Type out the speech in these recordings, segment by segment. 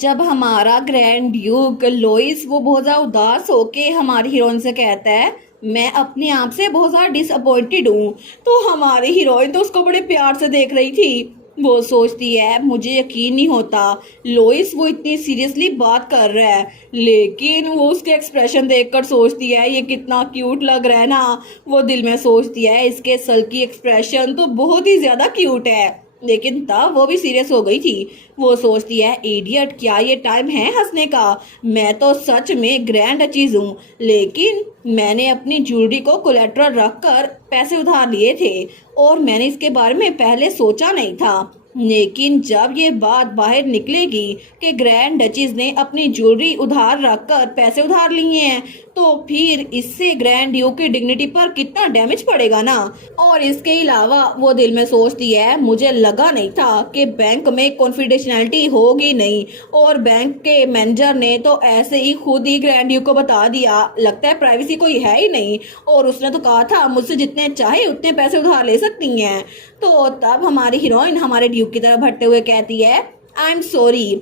जब हमारा grand Duke Lewis वो बहुत ज़्यादा उदास होके हमारी हीरोइन से कहता है मैं अपने आप से बहुत ज़्यादा डिसअपॉइंटेड हूँ। तो हमारी हीरोइन तो उसको बड़े प्यार से देख रही थी। वो सोचती है मुझे यकीन नहीं होता लोइस वो इतनी सीरियसली बात कर रहा है, लेकिन वो उसके एक्सप्रेशन देखकर सोचती है ये कितना क्यूट लग रहा है ना। वो दिल में सोचती है इसके सल्की एक्सप्रेशन तो बहुत ही ज़्यादा क्यूट है, लेकिन तब वो भी सीरियस हो गई थी। वो सोचती है इडियट, क्या ये टाइम है हंसने का? मैं तो सच में ग्रैंड चीज हूँ, लेकिन मैंने अपनी ज्वेलरी को कोलेट्रल रखकर पैसे उधार लिए थे और मैंने इसके बारे में पहले सोचा नहीं था। लेकिन जब ये बात बाहर निकलेगी कि ग्रैंड डचीज ने अपनी ज्वेलरी उधार रखकर पैसे उधार लिए हैं, तो फिर इससे ग्रैंड ड्यूक की डिग्निटी पर कितना डैमेज पड़ेगा ना। और इसके अलावा वो दिल में सोचती है मुझे लगा नहीं था कि बैंक में कॉन्फिडेंशियलिटी होगी नहीं, और बैंक के मैनेजर ने तो ऐसे ही खुद ही ग्रैंड ड्यूक को बता दिया, लगता है प्राइवेसी कोई है ही नहीं। और उसने तो कहा था मुझसे जितने चाहे उतने पैसे उधार ले सकती हैं। तो तब हमारी हीरोइन हमारे ड्यूक की तरफ भटते हुए कहती है आई एम सॉरी,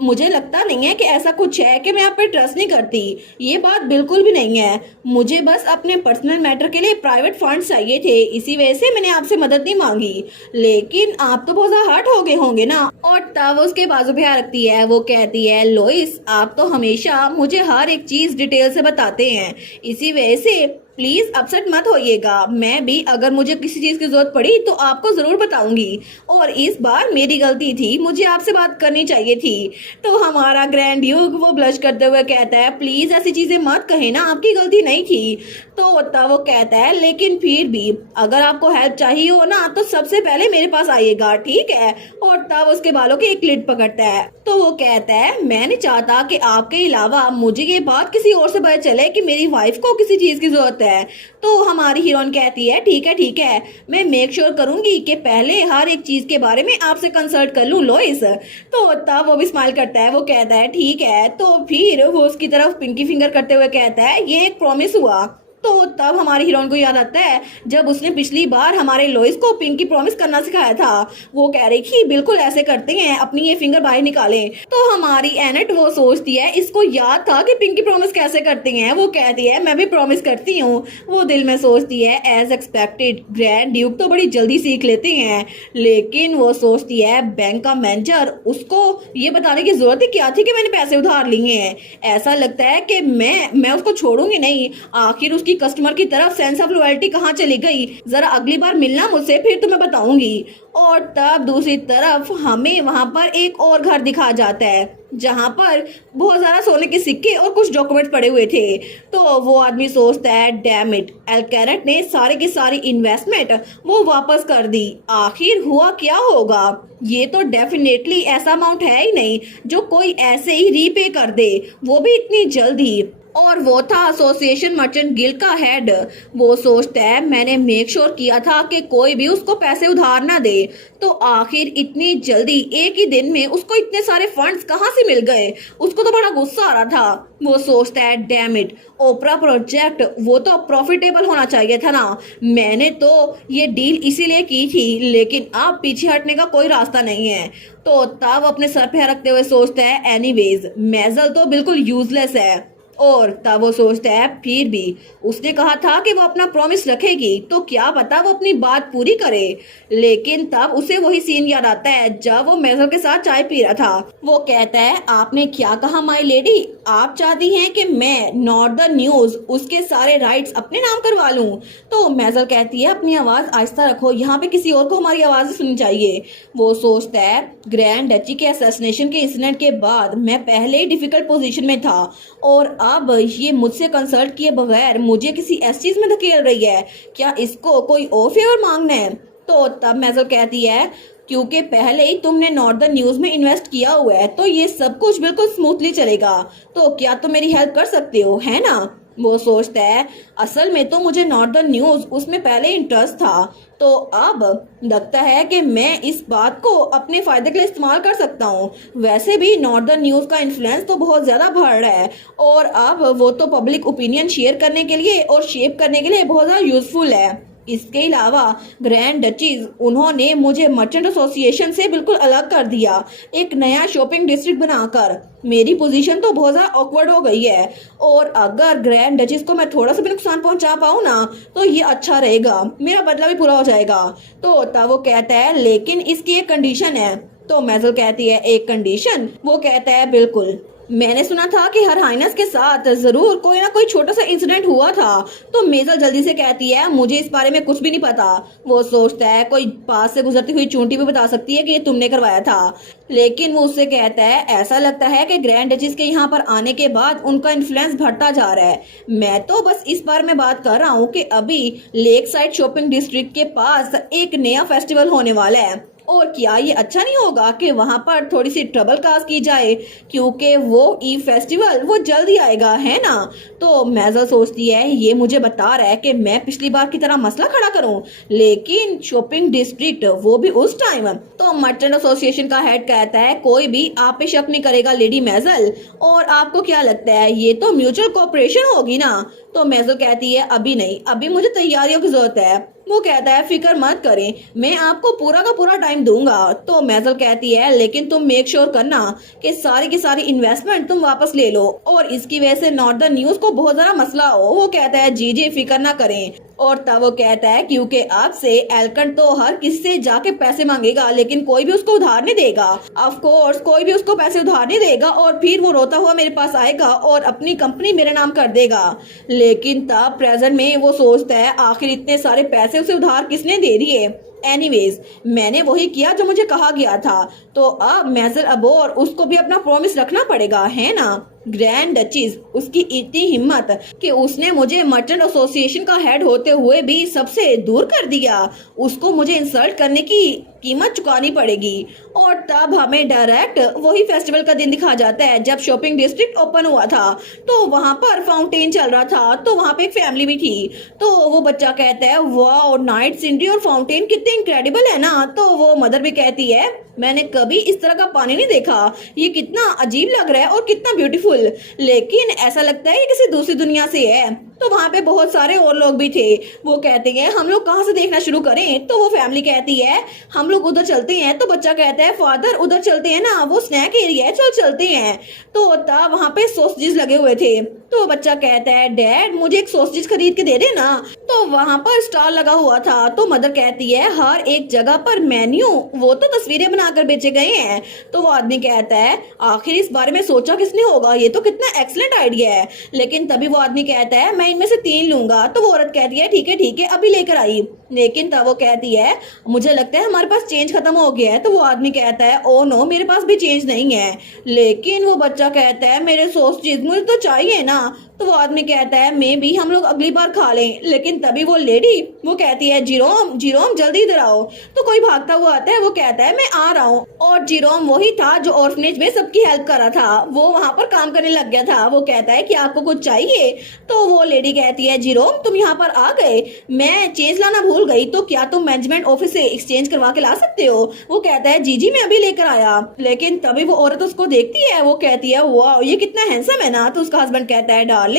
मुझे लगता नहीं है कि ऐसा कुछ है कि मैं आप पे ट्रस्ट नहीं करती। ये बात बिल्कुल भी नहीं है। मुझे बस अपने पर्सनल मैटर के लिए प्राइवेट फंड्स चाहिए थे, इसी वजह से मैंने आपसे मदद नहीं मांगी। लेकिन आप तो बहुत ज़्यादा हर्ट हो गए होंगे ना। और तब उसके बाजू पे रखती है, वो कहती है लोइस आप तो हमेशा मुझे हर एक चीज़ डिटेल से बताते हैं, इसी वजह से प्लीज अपसेट मत होइएगा। मैं भी अगर मुझे किसी चीज की जरूरत पड़ी तो आपको जरूर बताऊंगी, और इस बार मेरी गलती थी, मुझे आपसे बात करनी चाहिए थी। तो हमारा ग्रैंड ड्यूक वो ब्लश करते हुए कहता है प्लीज ऐसी चीजें मत कहे ना, आपकी गलती नहीं थी। तो तब वो कहता है लेकिन फिर भी अगर आपको हेल्प चाहिए हो ना तो सबसे पहले मेरे पास आइएगा, ठीक है? और तब उसके बालों की एक क्लिप पकड़ता है। तो वो कहता है मैं नहीं चाहता कि आपके अलावा मुझे ये बात किसी और से पता चले कि मेरी वाइफ को किसी चीज की जरूरत है। तो हमारी हीरोइन कहती है ठीक है, मैं मेक श्योर करूंगी कि पहले हर एक चीज के बारे में आपसे कंसल्ट कर लूं लोइस। तो तब वो भी स्माइल करता है, वो कहता है ठीक है। तो फिर वो उसकी तरफ पिंकी फिंगर करते हुए कहता है ये एक प्रॉमिस हुआ। तो तब हमारी हीरोइन को याद आता है जब उसने पिछली बार हमारे लोइस को पिंकी प्रॉमिस करना सिखाया था। वो कह रही थी बिल्कुल ऐसे करते हैं, अपनी ये फिंगर बाहर निकालें। तो हमारी एनेट वो सोचती है इसको याद था कि पिंकी प्रॉमिस कैसे करते हैं। वो कहती है मैं भी प्रॉमिस करती हूँ। वो दिल में सोचती है एज एक्सपेक्टेड ग्रैंड ड्यूक तो बड़ी जल्दी सीख लेते हैं, लेकिन वो सोचती है बैंक का मैनेजर उसको ये बताने की जरूरत ही क्या थी कि मैंने पैसे उधार लिए हैं। ऐसा लगता है कि मैं उसको छोड़ूंगी नहीं। आखिर उसकी कस्टमर की तरफ सेंस ऑफ लॉयल्टी कहाँ चली गई? जरा अगली बार मिलना मुझसे, फिर तुम्हें बताऊंगी। और तब दूसरी तरफ हमें वहां पर एक और घर दिखा जाता है जहां पर बहुत ज्यादा सोने के सिक्के और कुछ डॉक्यूमेंट्स पड़े हुए थे। तो वो आदमी सोचता है डैम इट, एलकैरेट ने सारे की सारी इन्वेस्टमेंट वो वापस कर दी। आखिर हुआ क्या होगा? ये तो डेफिनेटली ऐसा अमाउंट है ही नहीं जो कोई ऐसे ही रीपे कर दे, वो भी इतनी जल्दी। और वो था एसोसिएशन मर्चेंट गिल्ड का हेड। वो सोचता है मैंने मेक श्योर किया था कि कोई भी उसको पैसे उधार ना दे, तो आखिर इतनी जल्दी एक ही दिन में उसको इतने सारे फंड्स कहाँ से मिल गए? उसको तो बड़ा गुस्सा आ रहा था। वो सोचता है डैम इट, ओपरा प्रोजेक्ट वो तो प्रॉफिटेबल होना चाहिए था ना। मैंने तो ये डील इसीलिए की थी, लेकिन अब पीछे हटने का कोई रास्ता नहीं है। तो तब अपने सर पे रखते हुए सोचता है एनीवेज मेजल तो बिल्कुल यूजलेस है। और तब वो सोचता है फिर भी उसने कहा था कि वो अपना प्रॉमिस रखेगी, तो क्या पता वो अपनी बात पूरी करे। लेकिन तब उसे वही सीन याद आता है जब वो मेजर के साथ चाय पी रहा था। वो कहता है आपने क्या कहा माय लेडी? आप चाहती हैं कि मैं नॉर्दर्न न्यूज उसके सारे राइट्स अपने नाम करवा लूं? तो मेजर कहती है अपनी आवाज आहिस्ता रखो, यहाँ पे किसी और को हमारी आवाज सुननी चाहिए। वो सोचता है ग्रैंड डची के असैसिनेशन के इंसिडेंट के बाद मैं पहले ही डिफिकल्ट पोजीशन में था, और अब ये मुझसे कंसल्ट किए बगैर मुझे किसी ऐसी चीज में धकेल रही है। क्या इसको कोई और फेवर मांगना है? तो तब मेजर कहती है क्योंकि पहले ही तुमने नॉर्दर्न न्यूज में इन्वेस्ट किया हुआ है तो ये सब कुछ बिल्कुल स्मूथली चलेगा, तो क्या तुम मेरी हेल्प कर सकते हो, है ना? वो सोचता है असल में तो मुझे नॉर्दर्न न्यूज उसमें पहले इंटरेस्ट था, तो अब लगता है कि मैं इस बात को अपने फायदे के लिए इस्तेमाल कर सकता हूँ। वैसे भी नॉर्दर्न न्यूज का इन्फ्लुएंस तो बहुत ज्यादा बढ़ रहा है, और अब वो तो पब्लिक ओपिनियन शेयर करने के लिए और शेप करने के लिए बहुत ज्यादा यूजफुल है। इसके अलावा ग्रैंड डचीज उन्होंने मुझे मर्चेंट एसोसिएशन से बिल्कुल अलग कर दिया, एक नया शॉपिंग डिस्ट्रिक्ट बनाकर। मेरी पोजीशन तो बहुत ज़्यादा ऑकवर्ड हो गई है, और अगर ग्रैंड डचीज को मैं थोड़ा सा भी नुकसान पहुंचा पाऊँ ना तो ये अच्छा रहेगा, मेरा बदला भी पूरा हो जाएगा। तो तब वो कहता है लेकिन इसकी एक कंडीशन है। तो मेजल कहती है एक कंडीशन? वो कहता है बिल्कुल, मैंने सुना था कि हर हाइनस के साथ जरूर कोई ना कोई छोटा सा इंसिडेंट हुआ था। तो मेजल जल्दी से कहती है मुझे इस बारे में कुछ भी नहीं पता। वो सोचता है कोई पास से गुजरती हुई चूंटी भी बता सकती है कि ये तुमने करवाया था, लेकिन वो उससे कहता है ऐसा लगता है कि ग्रैंड डचीज के यहाँ पर आने के बाद उनका इन्फ्लुएंस बढ़ता जा रहा है। मैं तो बस इस बारे में बात कर रहा हूँ कि अभी लेक साइड शॉपिंग डिस्ट्रिक्ट के पास एक नया फेस्टिवल होने वाला है, और क्या ये अच्छा नहीं होगा कि वहां पर थोड़ी सी ट्रबल कास्ट की जाए, क्योंकि वो ई फेस्टिवल वो जल्दी आएगा, है ना। तो मेजल सोचती है ये मुझे बता रहा है कि मैं पिछली बार की तरह मसला खड़ा करूं, लेकिन शॉपिंग डिस्ट्रिक्ट वो भी उस टाइम। तो मर्चेंट एसोसिएशन का हेड कहता है कोई भी आप पे शक नहीं करेगा लेडी मेजल, और आपको क्या लगता है ये तो म्यूचुअल कोऑपरेशन होगी ना। तो मेजल कहती है अभी नहीं, अभी मुझे तैयारियों की जरूरत है। वो कहता है फिक्र मत करें, मैं आपको पूरा का पूरा टाइम दूंगा। तो मेजल कहती है लेकिन तुम मेक श्योर करना कि सारी की सारी इन्वेस्टमेंट तुम वापस ले लो, और इसकी वजह से नॉर्दर्न न्यूज को बहुत ज्यादा मसला हो। वो कहता है जी जी फिक्र ना करें। और तब वो कहता है क्योंकि आपसे एल्कन तो हर किसी से जाके पैसे मांगेगा, लेकिन कोई भी उसको उधार नहीं देगा। ऑफ कोर्स कोई भी उसको पैसे उधार नहीं देगा, और फिर वो रोता हुआ मेरे पास आएगा और अपनी कंपनी मेरे नाम कर देगा। लेकिन तब प्रेजेंट में वो सोचता है आखिर इतने सारे पैसे उसे उधार किसने दे दिए। एनीवेज मैंने वही किया जो मुझे कहा गया था, तो अब मेजल अबोर उसको भी अपना प्रॉमिस रखना पड़ेगा, है ना। ग्रैंड डचीज उसकी इतनी हिम्मत कि उसने मुझे मर्चेंट एसोसिएशन का हेड होते हुए भी सबसे दूर कर दिया, उसको मुझे इंसल्ट करने की कीमत चुकानी पड़ेगी। और तब हमें डायरेक्ट वही फेस्टिवल का दिन दिखा जाता है जब शॉपिंग डिस्ट्रिक्ट ओपन हुआ था। तो वहां पर फाउंटेन चल रहा था, तो वहां पे एक फैमिली भी थी। तो वो बच्चा कहता है वाह नाइट सीनरी और फाउंटेन कितने इनक्रेडिबल है ना। तो वो मदर भी कहती है मैंने कभी इस तरह का पानी नहीं देखा, ये कितना अजीब लग रहा है और कितना ब्यूटीफुल, लेकिन ऐसा लगता है ये किसी दूसरी दुनिया से है। तो वहाँ पे बहुत सारे और लोग भी थे। वो कहते हैं हम लोग कहाँ से देखना शुरू करें। तो वो फैमिली कहती है हम लोग उधर चलते हैं। तो बच्चा कहता है फादर उधर चलते हैं ना, वो स्नैक एरिया है, चल चलते हैं। तो तब वहाँ पे सॉसेजेस लगे हुए थे। तो बच्चा कहता है डैड मुझे एक सॉसेज खरीद के दे देना। तो वहाँ पर स्टॉल लगा हुआ था। तो मदर कहती है हर एक जगह पर मेन्यू, वो तो तस्वीरें बनाकर बेचे गए हैं। तो वो आदमी कहता है आखिर इस बारे में सोचा किसने होगा, ये तो कितना एक्सीलेंट आइडिया है। लेकिन तभी वो आदमी कहता है मैं इनमें से 3 लूंगा। तो वो औरत कहती है ठीक है अभी लेकर आई। लेकिन तब वो कहती है मुझे लगता है हमारे पास चेंज खत्म हो गया है। तो वो आदमी कहता है ओ नो मेरे पास भी चेंज नहीं है। लेकिन वो बच्चा कहता है मेरे सॉसेज मुझे तो चाहिए ना। तो वो आदमी कहता है मे भी हम लोग अगली बार खा लें। लेकिन तभी वो लेडी वो कहती है जीरोम जल्दी इधर आओ। तो कोई भागता हुआ आता है, वो कहता है मैं आ रहा हूँ। और जीरोम वही था जो ऑर्फनेज में सबकी हेल्प कर रहा था, वो वहाँ पर काम करने लग गया था। वो कहता है कि आपको कुछ चाहिए। तो वो लेडी कहती है जीरोम तुम यहाँ पर आ गए, मैं चेंज लाना भूल गई, तो क्या तुम मैनेजमेंट ऑफिस से एक्सचेंज करवा के ला सकते हो। वो कहता है जी मैं अभी लेकर आया। लेकिन तभी वो औरत उसको देखती है, वो कहती है वाह ये कितना हैंडसम है ना। तो उसका हस्बैंड कहता है डार्लिंग।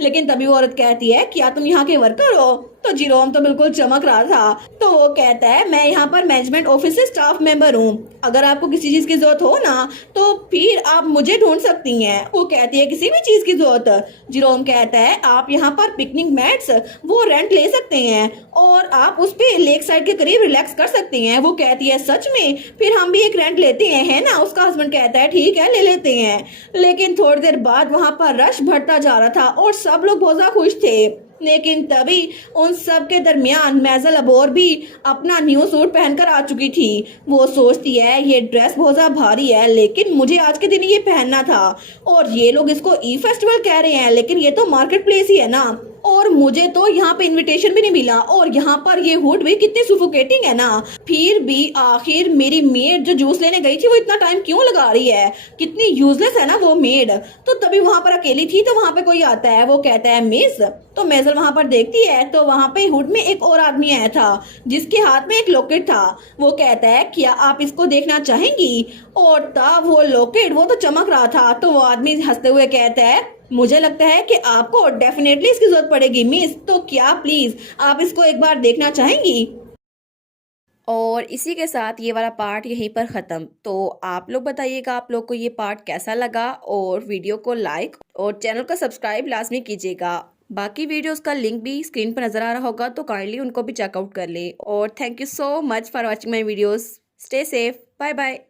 लेकिन तभी वो औरत कहती है क्या तुम यहाँ के वर्कर हो। तो जीरोम तो बिल्कुल चमक रहा था। तो वो कहता है मैं यहाँ पर मैनेजमेंट ऑफिस से स्टाफ मेंबर हूँ, अगर आपको किसी चीज की जरूरत हो ना तो फिर आप मुझे ढूंढ सकती हैं। वो कहती है किसी भी चीज की जरूरत। जीरोम कहता है आप यहाँ पर पिकनिक मैट्स वो रेंट ले सकते हैं और आप उस पे लेक साइड के करीब रिलैक्स कर सकते हैं। वो कहती है सच में, फिर हम भी एक रेंट लेते हैं, है ना। उसका हस्बैंड कहता है ठीक है ले लेते हैं। लेकिन थोड़ी देर बाद वहां पर रश बढ़ता जा रहा था और सब लोग बहुत ज्यादा खुश थे। लेकिन तभी उन सब के दरमियान मेजल अबोर भी अपना न्यू सूट पहनकर आ चुकी थी। वो सोचती है ये ड्रेस बहुत ज्यादा भारी है, लेकिन मुझे आज के दिन ये पहनना था, और ये लोग इसको ई फेस्टिवल कह रहे हैं, लेकिन ये तो मार्केट प्लेस ही है ना, और मुझे तो यहाँ पे इनविटेशन भी नहीं मिला, और यहाँ पर ये हुड भी कितनी सुफोकेटिंग है ना। फिर भी आखिर मेरी मेड जो जूस लेने गई थी वो इतना टाइम क्यों लगा रही है, कितनी यूजलेस है ना वो मेड। तो तभी वहां पर अकेली थी, तो वहां पे कोई आता है, वो कहता है मिस। तो मेजल वहां पर देखती है तो वहां पे हुड में एक और आदमी आया था जिसके हाथ में एक लॉकेट था। वो कहता है क्या आप इसको देखना चाहेंगी। और तब वो लॉकेट वो तो चमक रहा था। तो वो आदमी हंसते हुए कहता है मुझे लगता है कि आपको डेफिनेटली इसकी जरूरत पड़ेगी मिस, तो क्या प्लीज आप इसको एक बार देखना चाहेंगी। और इसी के साथ ये वाला पार्ट यहीं पर ख़त्म। तो आप लोग बताइएगा आप लोग को ये पार्ट कैसा लगा, और वीडियो को लाइक और चैनल को सब्सक्राइब लाजमी कीजिएगा। बाकी वीडियोस का लिंक भी स्क्रीन पर नज़र आ रहा होगा, तो काइंडली उनको भी चेकआउट कर लें। और thank you so much for watching my videos. Stay safe, bye bye.